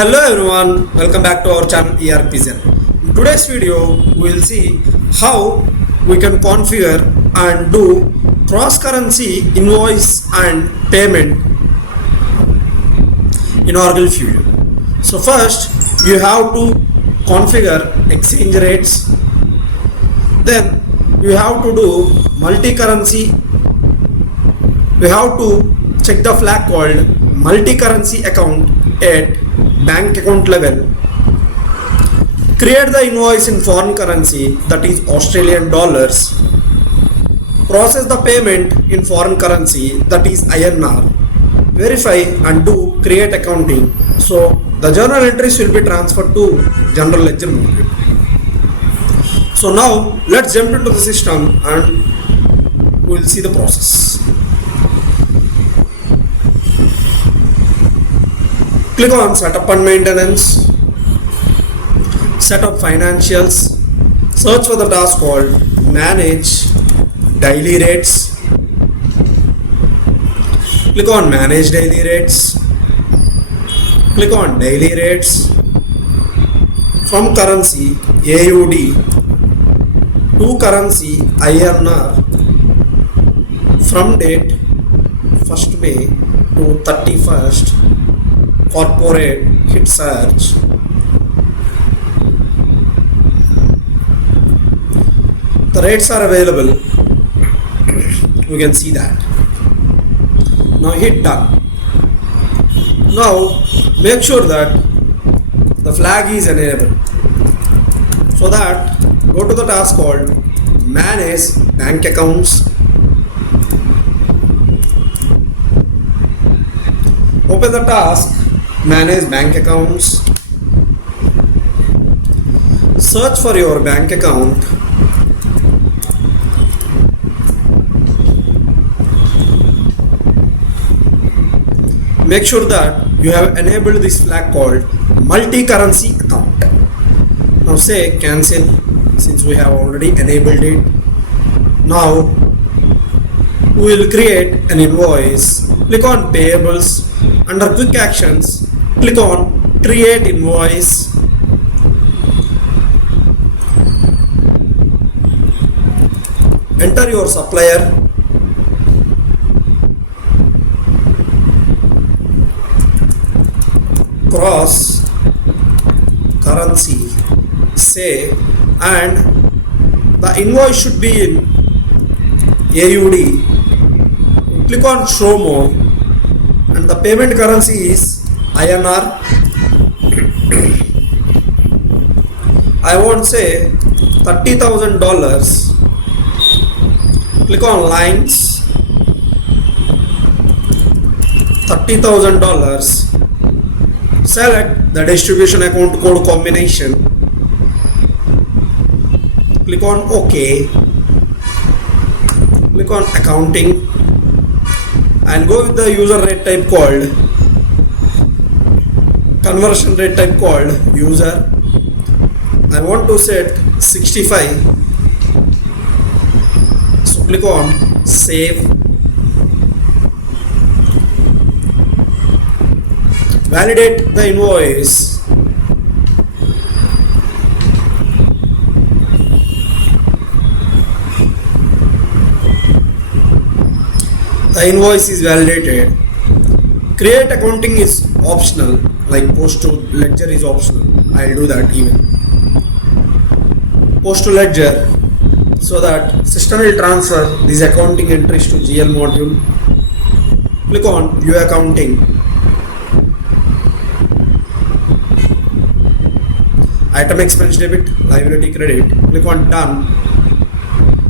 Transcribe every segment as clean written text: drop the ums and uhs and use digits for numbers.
Hello everyone, welcome back to our channel ERPZEN. In today's video, we will see how we can configure and do cross-currency invoice and payment in Oracle Fusion. So first, you have to configure exchange rates. Then you have to do multi-currency. We have to check the flag called multi-currency account at bank account level. Create the invoice in foreign currency, that is Australian dollars. Process the payment in foreign currency, that is INR. Verify and do create accounting. So the journal entries will be transferred to general ledger module. So now let's jump into the system and we will see the process. Click on Setup and Maintenance, Setup Financials, search for the task called Manage Daily Rates. Click on Manage Daily Rates. Click on Daily Rates. From currency AUD to currency INR. From date 1st May to 31st. Corporate, hit search. The rates are available. You can see that. Now hit done. Now make sure that the flag is enabled. So that go to the task called Manage Bank Accounts. Open the task Manage Bank Accounts. Search for your bank account. Make sure that you have enabled this flag called multi-currency account. Now say cancel since we have already enabled it. Now we will create an invoice. Click on Payables. Under Quick Actions, click on Create Invoice. Enter your supplier. Cross Currency, say, and the invoice should be in AUD. Click on Show More. And the payment currency is INR. I want say $30,000. Click on lines. $30,000. Select the distribution account code combination. Click on OK. Click on Accounting. And go with the user rate type called conversion rate type called user. I want to set 65. So click on save. Validate the invoice. The invoice is validated. Create accounting is optional, like post to ledger is optional. I'll do that even. Post to ledger, so that system will transfer these accounting entries to GL module. Click on View Accounting. Item expense debit, liability credit. Click on Done.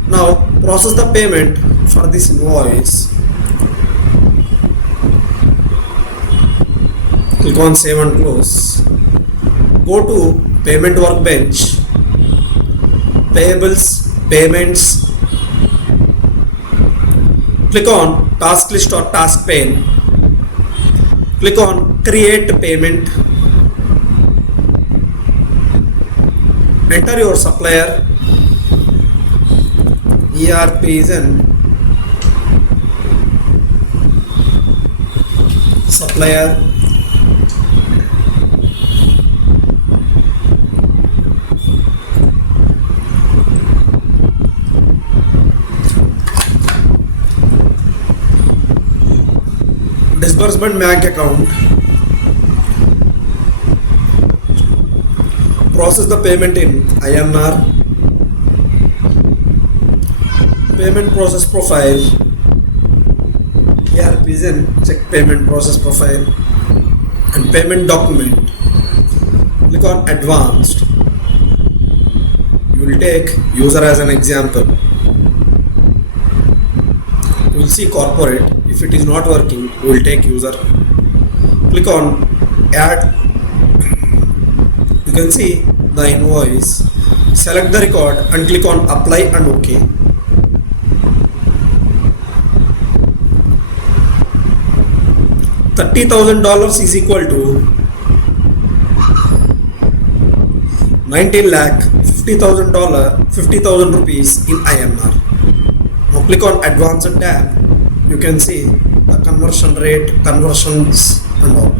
Now process the payment for this invoice. Click on Save and Close. Go to Payment Workbench, Payables, Payments. Click on Task List or Task Pane. Click on Create Payment. Enter your supplier, ERPZEN, supplier, husband bank account, process the payment in INR, payment process profile, ERPZEN, check payment process profile, and payment document. Click on advanced. You will take user as an example. You will see corporate. If it is not working, we will take user. Click on add. You can see the invoice. Select the record and click on apply and OK. $30,000 is equal to 19,50,000 rupees in INR. Now click on advanced tab. You can see the conversion rate, conversions and all.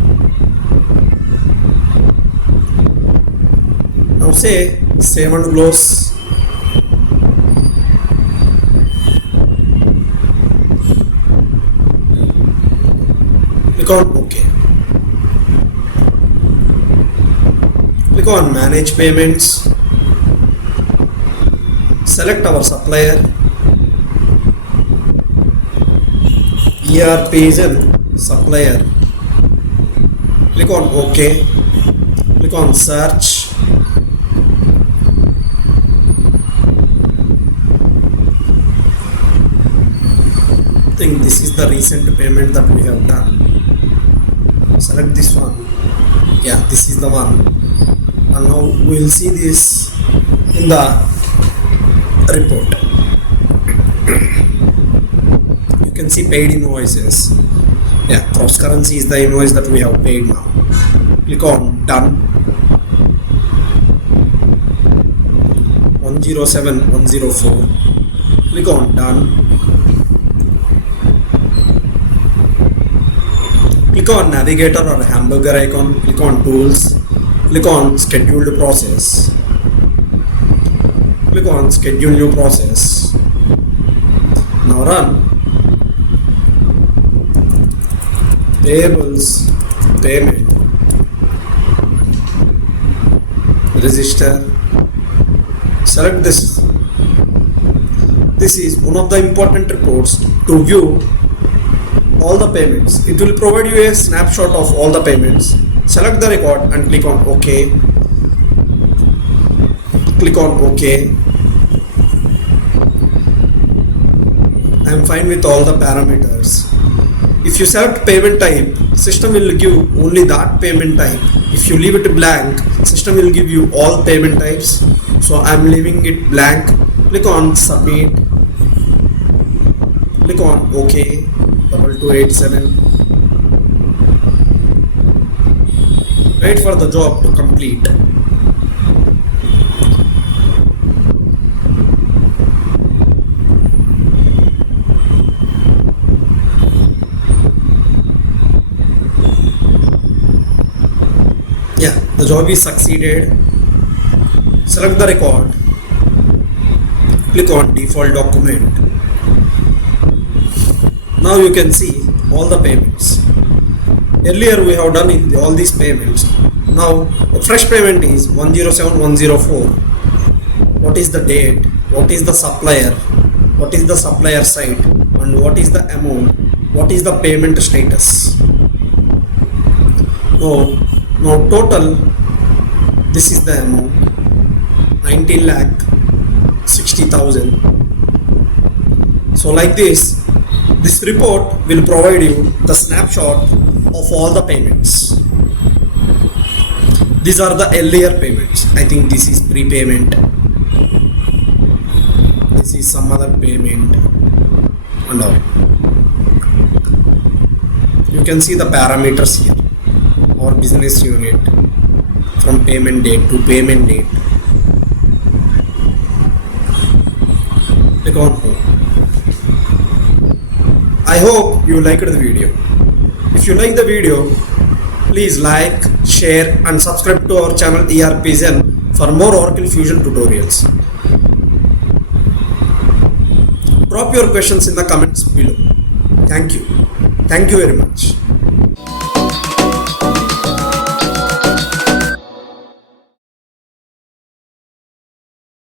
Now say save and close. Click on OK. Click on manage payments. Select our supplier, ERPZEN supplier. Click on OK. Click on search. I think this is the recent payment that we have done. Select this one. Yeah, this is the one. And now we will see this in the report. You can see paid invoices. Yeah, cross currency is the invoice that we have paid now. Click on done. 107,104. Click on done. Click on navigator or hamburger icon. Click on tools. Click on scheduled process. Click on schedule new process. Now run. Payables payment. Register. Select this. This is one of the important reports to view all the payments. It will provide you a snapshot of all the payments. Select the record and click on OK. Click on OK. I am fine with all the parameters. If you select payment type, system will give only that payment type. If you leave it blank, system will give you all payment types. So I am leaving it blank. Click on submit. Click on OK. 2287. Wait for the job to complete. Yeah, the job is succeeded. Select the record. Click on default document. Now you can see all the payments. Earlier we have done all these payments. Now the fresh payment is 107,104. What is the date? What is the supplier? What is the supplier site? And what is the amount? What is the payment status? Now total, this is the amount, 19,60,000. So like this report will provide you the snapshot of all the payments. These are the earlier payments. I think this is prepayment. This is some other payment and all. You can see the parameters here. Our business unit from payment date to payment date. Click on home. I hope you liked the video. If you like the video, please like, share and subscribe to our channel ERPZEN for more Oracle Fusion tutorials. Drop your questions in the comments below. Thank you. Thank you very much.